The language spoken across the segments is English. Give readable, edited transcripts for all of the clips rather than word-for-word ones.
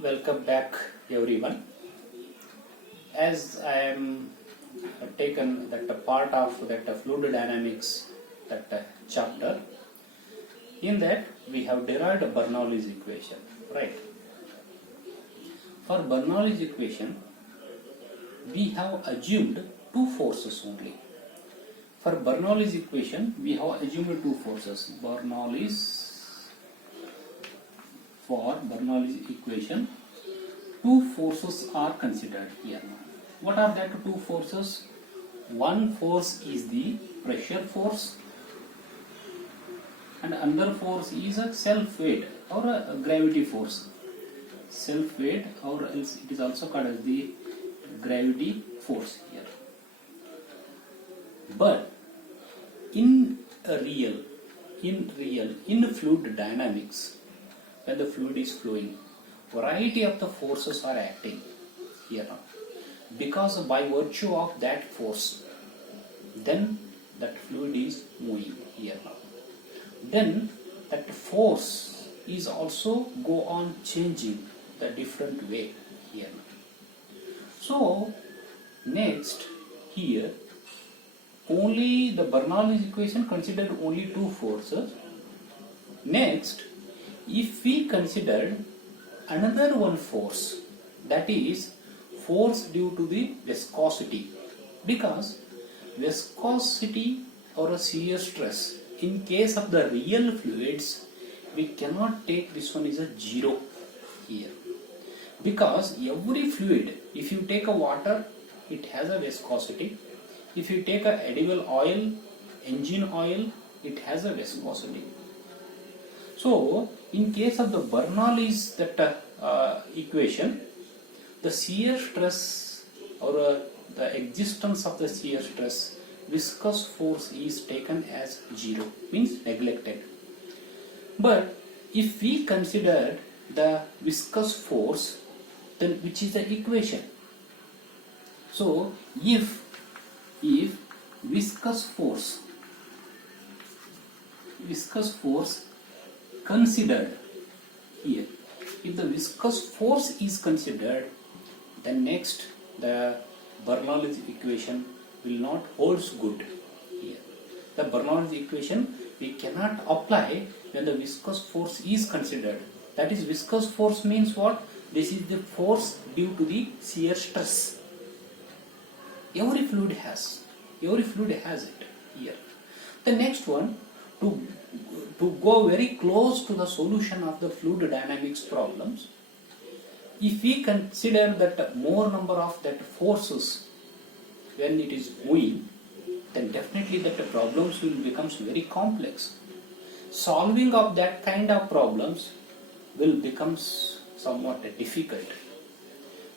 Welcome back, everyone. As I am taken that part of that fluid dynamics chapter, in that we have derived Bernoulli's equation, right? For Bernoulli's equation, we have assumed two forces only. For Bernoulli's equation, we have assumed two forces. For Bernoulli's equation, two forces are considered here now. What are that two forces? One force is the pressure force and another force is a self-weight or a gravity force. Self-weight, or else it is also called as the gravity force here. But in fluid dynamics, when the fluid is flowing, variety of the forces are acting here now. Because by virtue of that force, then that fluid is moving here now. Then that force is also go on changing the different way here now. So next here, only the Bernoulli's equation considered only two forces. Next, if we consider another one force, that is force due to the viscosity, because viscosity or a shear stress in case of the real fluids, we cannot take this one as a zero here, because every fluid, if you take a water, it has a viscosity. If you take a edible oil, engine oil, it has a viscosity. So in case of the Bernoulli's equation, the shear stress or the existence of the shear stress, viscous force is taken as zero, means neglected. But if we consider the viscous force, then which is the equation? So if viscous force considered here, if the viscous force is considered, then next the Bernoulli's equation will not holds good here. The Bernoulli's equation we cannot apply when the viscous force is considered. That is, viscous force means what? This is the force due to the shear stress. Every fluid has it here. The next one, to go very close to the solution of the fluid dynamics problems, if we consider that more number of that forces when it is moving, then definitely that the problems will become very complex. Solving of that kind of problems will become somewhat difficult.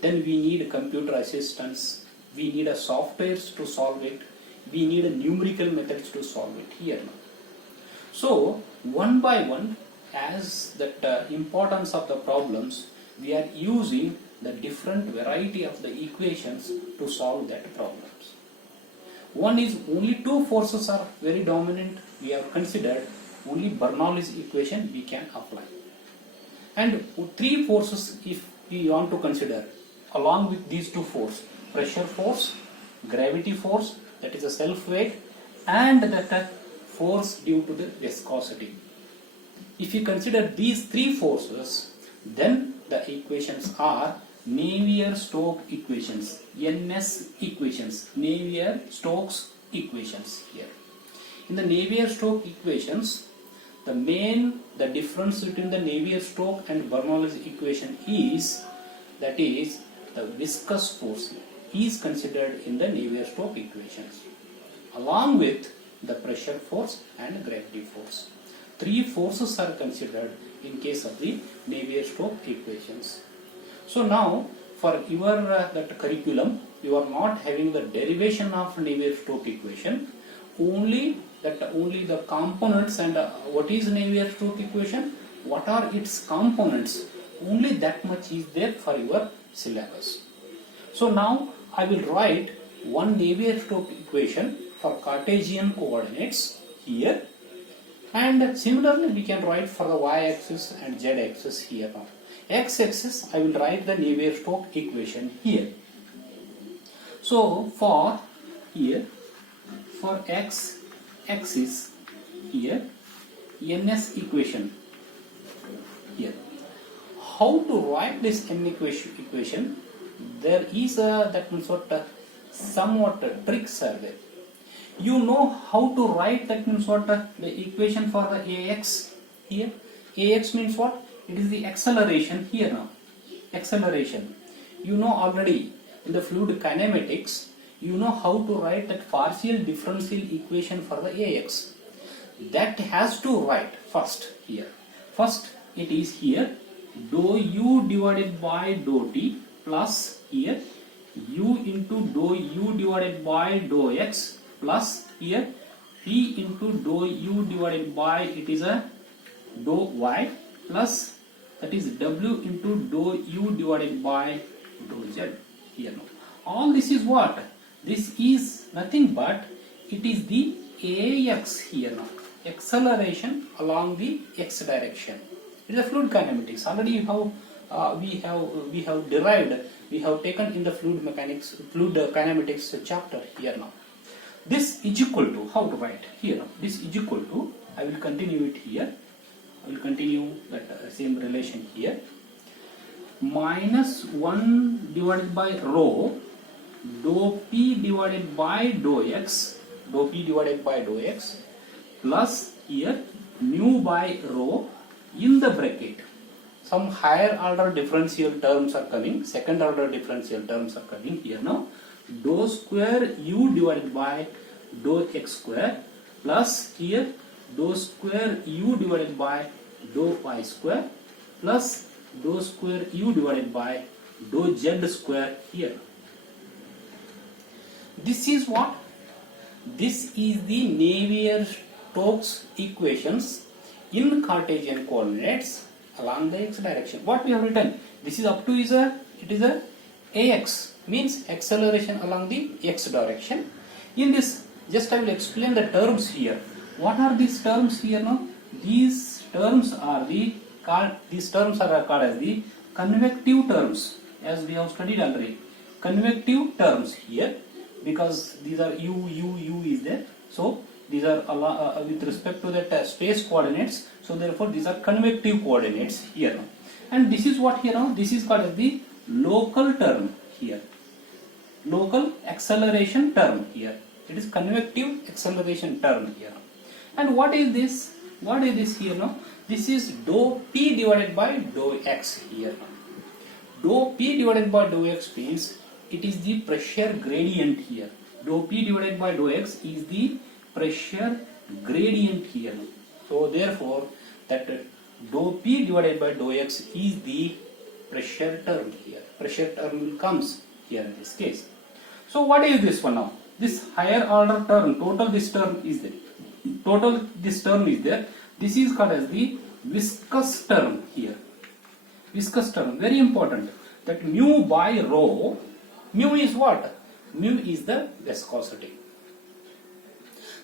Then we need computer assistance, we need a softwares to solve it, we need a numerical methods to solve it here now. So one by one, as that importance of the problems, we are using the different variety of the equations to solve that problems. One is only two forces are very dominant, we have considered only Bernoulli's equation we can apply. And three forces if we want to consider along with these two forces, pressure force, gravity force, that is a self-weight, and that force due to the viscosity. If you consider these three forces, then the equations are Navier-Stokes equations, NS equations, Navier-Stokes equations here. In the Navier-Stokes equations, the difference between the Navier-Stokes and Bernoulli's equation is, that is, the viscous force is considered in the Navier-Stokes equations, along with the pressure force and gravity force. Three forces are considered in case of the Navier-Stokes equations. So now for your that curriculum, you are not having the derivation of Navier-Stokes equation, only the components and what is Navier-Stokes equation, what are its components, only that much is there for your syllabus. So now I will write one Navier-Stokes equation for Cartesian coordinates here, And similarly we can write for the y-axis and z-axis here now. X-axis I will write the Navier-Stokes equation here. So for here, for x-axis here, NS equation here. How to write this N equation? There is that means what somewhat tricks are there. You know how to write that means what the equation for the AX here. AX means what? It is the acceleration here now. Acceleration. You know already in the fluid kinematics, you know how to write that partial differential equation for the AX. That has to write first here. First it is here dou u divided by dou t plus here u into dou u divided by dou x plus here p into dou u divided by it is a dou y plus that is w into dou u divided by dou z here now. All this is what? This is nothing but it is the AX here now. Acceleration along the x direction. It is a fluid kinematics. Already we have derived, we have taken in the fluid kinematics chapter here now. This is equal to, how to write here now? This is equal to, I will continue it here. I will continue that same relation here. Minus 1 divided by rho dou p divided by dou x, dou p divided by dou x plus here mu by rho in the bracket. Some higher order differential terms are coming, second order differential terms are coming here now. Dou square u divided by dou x square plus here dou square u divided by dou y square plus dou square u divided by dou z square here. This is what? This is the Navier-Stokes equations in Cartesian coordinates along the x direction. What we have written? This is up to is a, it is a AX, means acceleration along the x direction. In this, just I will explain the terms here. What are these terms here now? These terms are called as the convective terms, as we have studied already. Convective terms here, because these are u is there. So these are with respect to that space coordinates. So therefore these are convective coordinates here now. And this is what here now? This is called as the local term here. Local acceleration term here. It is convective acceleration term here. And what is this? What is this here now? This is dou p divided by dou x here now. Dou p divided by dou x means it is the pressure gradient here. Dou p divided by dou x is the pressure gradient here. So therefore that dou p divided by dou x is the pressure term here. Pressure term comes here in this case. So what is this one now? This higher order term, total this term is there. Total this term is there. This is called as the viscous term here. Viscous term, very important. That mu by rho, mu is what? Mu is the viscosity.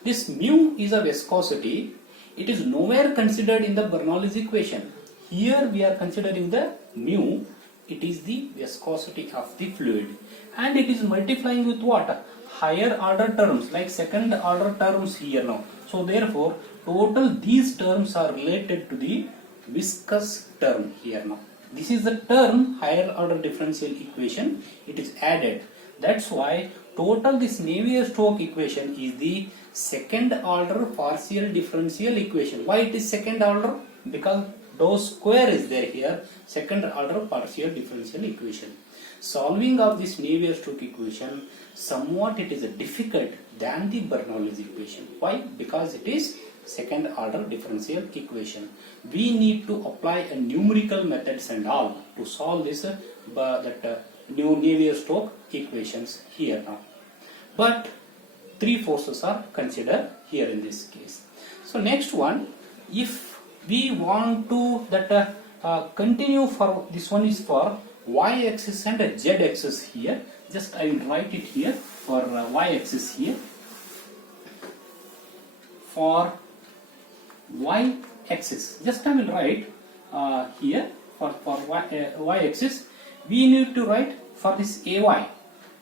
This mu is a viscosity. It is nowhere considered in the Bernoulli's equation. Here we are considering the mu. It is the viscosity of the fluid. And it is multiplying with what? Higher order terms, like second order terms here now. So therefore, total these terms are related to the viscous term here now. This is the term higher order differential equation. It is added. That's why total this Navier-Stokes equation is the second order partial differential equation. Why it is second order? Because dou square is there here. Second order partial differential equation. Solving of this Navier-Stokes equation, somewhat it is difficult than the Bernoulli's equation. Why? Because it is second order differential equation. We need to apply a numerical methods and all to solve this new Navier-Stokes equations here now. But three forces are considered here in this case. So next one, if we want to continue for this one is for y-axis and z-axis here. Just I will write it here for y-axis here. For y axis. Just I will write here for y axis. We need to write for this ay.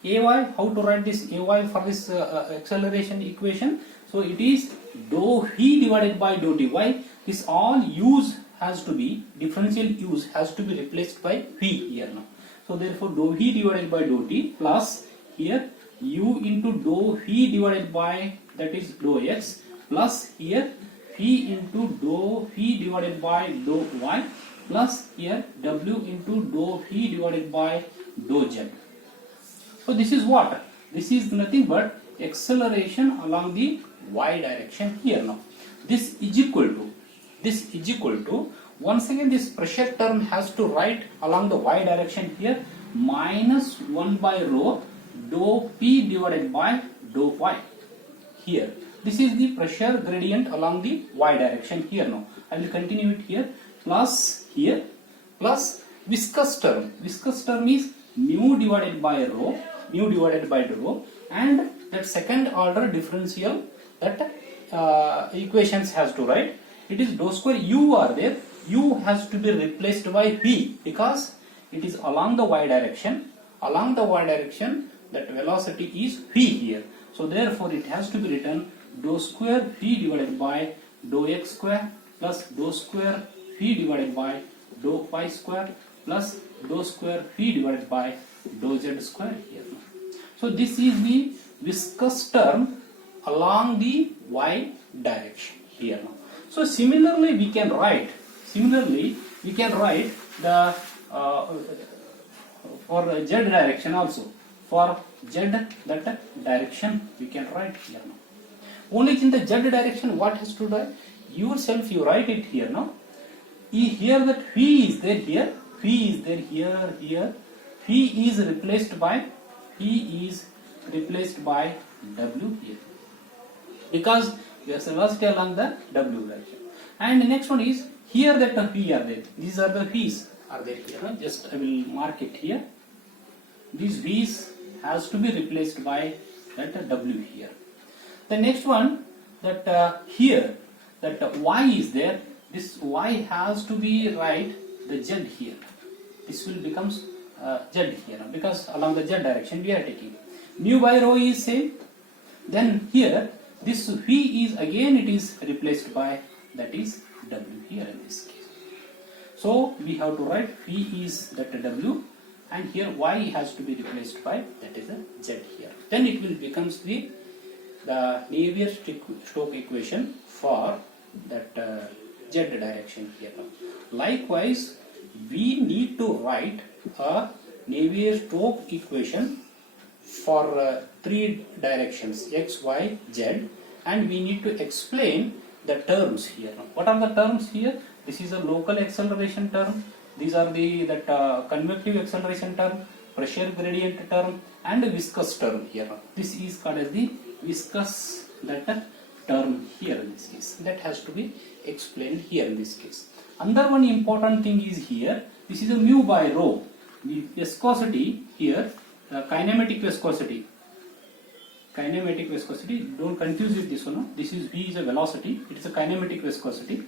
How to write this ay for this acceleration equation? So it is dou v divided by dou t. Why? This all use has to be, differential use has to be replaced by v here now. So therefore dou v divided by dou t plus here u into dou v divided by, that is dou x, plus here v into dou v divided by dou y, plus here w into dou v divided by dou z. So this is what? This is nothing but acceleration along the y direction here now. This is equal to, once again this pressure term has to write along the y direction here, minus 1 by rho dou p divided by dou y here. This is the pressure gradient along the y direction here now. I will continue it here, plus here, plus viscous term. Viscous term is mu divided by rho, and that second order differential that equations has to write. It is dou square u are there. U has to be replaced by v because it is along the y direction. Along the y direction, that velocity is v here. So therefore it has to be written dou square v divided by dou x square plus dou square v divided by dou y square plus dou square v divided by dou z square here. So this is the viscous term along the y direction here now. So similarly we can write the for z direction also. For z that direction we can write here now. Only in the z direction what has to do? Yourself you write it here now. Here that v is there here. Here. V is replaced by w here. Because we have velocity along the w direction. And the next one is here that v are there. These are the v's are there here. Just I will mark it here. These v's has to be replaced by that w here. The next one that here that y is there. This y has to be right the z here. This will becomes z here because along the z direction we are taking. Mu by rho is same. Then here this v is again it is replaced by that is w here in this case. So we have to write v is that w, and here y has to be replaced by that is a z here. Then it will becomes the Navier-Stokes equation for that z direction here. Likewise, we need to write a Navier-Stokes equation for three directions x, y, z, and we need to explain the terms here. What are the terms here? This is a local acceleration term. These are the convective acceleration term, pressure gradient term, and viscous term here. This is called as the viscous term here in this case. That has to be explained here in this case. Another one important thing is here. This is a mu by rho. The viscosity here, kinematic viscosity. Don't confuse with this one. This is v is a velocity. It is a kinematic viscosity.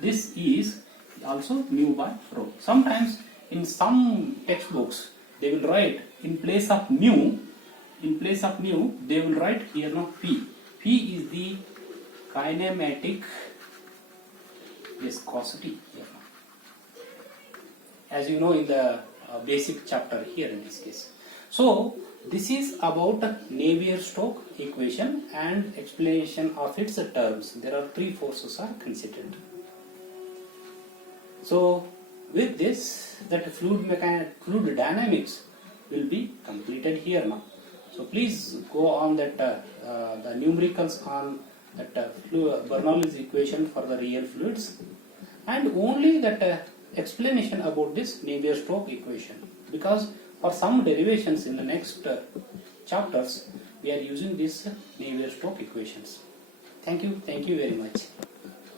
This is also mu by rho. Sometimes in some textbooks they will write in place of mu they will write here now p. P is the kinematic viscosity here. As you know in the basic chapter here in this case. So this is about Navier-Stokes equation and explanation of its terms. There are three forces are considered. So with this, that fluid dynamics will be completed here now. So please go on that the numericals on that Bernoulli's equation for the real fluids, and only that explanation about this Navier-Stokes equation, because for some derivations in the next chapters we are using these Navier-Stokes equations. Thank you very much.